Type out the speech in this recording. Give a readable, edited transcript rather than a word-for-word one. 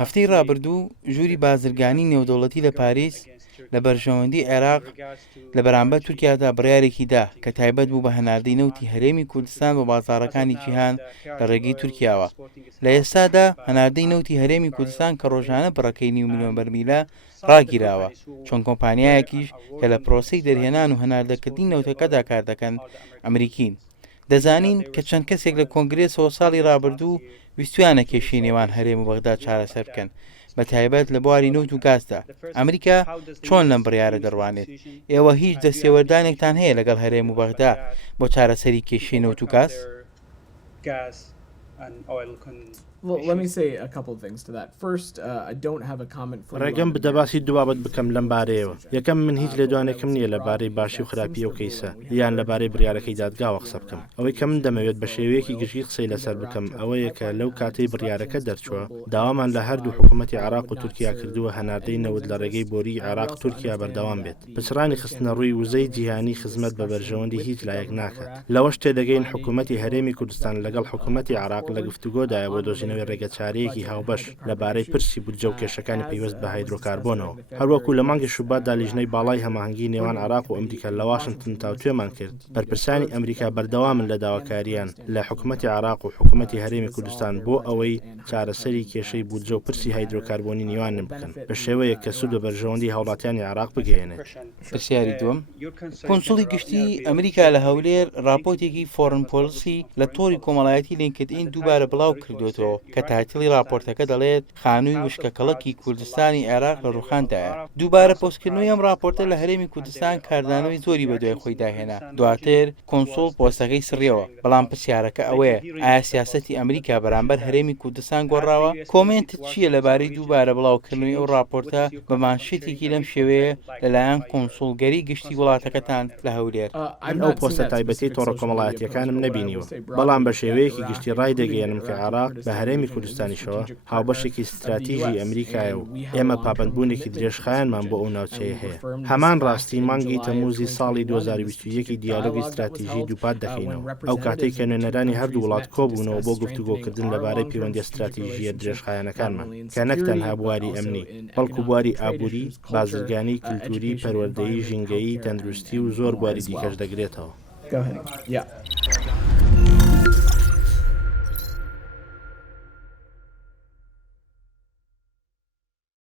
هەفتەی ڕابردوو ژووری بازرگانی نێودەوڵەتی لە پاریس لە بەرژەوەندی عێراق لە بەرامبەر تورکیادا بڕیارێکی دا کە تایبەت بوو بە هەناردەی نەوتی هەرێمی کوردستان بە بازاڕەکانی جیهان لە ڕێگەی تورکیاوە. لە ئێستادا هەناردەی نەوتی هەرێمی کوردستان کە ڕۆژانە بڕەکەی 9 ملیۆن بەرمیلە ڕاگیراوە، چۆن کۆمپانیایەکیش کە لە پرۆسەی دەرهێنان و هەناردەکردنی نەوتەکەدا کار دەکەن ئەمریکین. دەزانین کە چەند کەسێک لە کۆنگرێسەوە ساڵی ڕابردوو ویستویانە کێشەی نێوان هەرێم و بەغداد چارەسەر بکەن، بە تایبەت لە بواری نەوت و گازدا. ئەمریکا چۆن لەم بڕیارە دەڕوانێت؟ ئێوە هیچ دەستێوەردانێکتان هەیە لەگەڵ هەرێم و بەغدا بۆ چارەسەری کێشەی نەوت و گاز؟ Well, let me say a couple of things to that. First, I don't have a comment for ڕێگەم بدە باسی دوابەت بکەم لەم بارەیەوە. یەکەم من هیچ لێدوانێکم نییە لەبارەی باشی و خراپی ئەو کەیسە یان لەبارەی بڕیارەکەی دادگاوە قسە بکەم. ئەوەی کە من دەمەوێت بە شێوەیەکی گشتی قسەی لەسەر بکەم ئەوەیە کە لەو کاتەی بڕیارەکە دەرچووە داوامان لە هەردوو حکوومەتی عێراق و تورکیا کردووە هەناردەی نەوت لە ڕێگەی بۆری عێراق تورکیا بەردەوام بێت. پچڕانی خستنە ڕووی وزەی جیهانی خزمەت بە بەرژەوەندی هیچ لایەک ناکات. لەوەش تێدەگەین حکوومەتی هەرێمی کوردستان لەگەڵ حکوومەتی عێراق لە گفتوگۆدایە بۆ دۆزینەوەی ڕێگەچارەیەکی هاوبەش لەبارەی پرسی بودجە و کێشەکانی پەیوەست بە هایدرۆکاربۆنەوە. هەروەکو لە مانگی شوباتدا لیژنەی باڵای هەماهەنگی نێوان عێراق و ئەمریکا لە واشنگتن تاوتوێمان کرد. بەرپرسانی ئەمریکا بەردەوامن لە داواکاریان لە حکوومەتی عێراق و حکوومەتی هەرێمی کوردستان بۆ ئەوەی چارەسەری کێشەی بودجە و پرسی هایدرۆکاربۆنی نێوانن بکەن بە شێوەیە کە سوود بە بەرژەوەندی هاوڵاتیانی عێراق بگەێنێت. پرسیاری دووەم، کۆنسوڵی گشتی ئەمریکا لە هەولێر راپۆرتێکی فۆرن پۆلیسی لە تۆری کۆمەڵایەتی لینکدئین دووبارە بڵاو کردوێتەوە کە تایتڵی راپۆرتەکە دەڵێت خانووی وشکەکەڵکی کوردستانی عێراق لە ڕوخاندایە. دووبارە پۆستکردنەوەی ئەم راپۆرتە لە هەرێمی کوردستان کاردانەوەی زۆری بەدوای خۆی داهێنا. دواتر کۆنسوڵ پۆستەکەی سڕیەوە، بەڵام پرسیارەکە ئەوەیە ئایا سیاسەتی ئەمریکا بەرامبەر هەرێمی کوردستان گۆڕاوە؟ کۆمنتت چییە لەبارەی دووبارە بڵاوکردنەوەی ئەو راپۆرتە بە مانشێتێکی لەم شێوەیە لەلایەن کۆنسوڵگەری گشتی وڵاتەکەتان لە هەولێر؟ ئەو پۆستە تایبەتی تۆڕە کۆمەڵایەتیەکانم نەبینیوە، بەڵام بە شێوەیەکی گشتی ڕای دەگەێنم کە عێراق بە هەرێمی کوردستانیشەوە هاوبەشێکی استراتیژی ئەمریکایە و ئێمە پابەندبوونێکی درێژخایەنمان بۆ ئەو ناوچەیە هەیە. هەمان ڕاستی مانگی تەموزی ساڵی 2021 دیالۆگی استراتیژی دووپات دەکەینەوە. ئەو کاتێک کە نوێنەرانی هەردوو وڵات کۆبوونەوە بۆ گفتوگۆکردن لەبارەی پەیوەندی استراتیژیە درێژخایەنەکانمان کە نەک تەنها بواری ئەمنی، بەڵکو بواری ئابووری، بازرگانی، کلتوری، پەروەردەیی، ژینگەیی، تەندروستی و زۆر بواری دیکەش دەگرێتەوە. Go ahead. Yeah.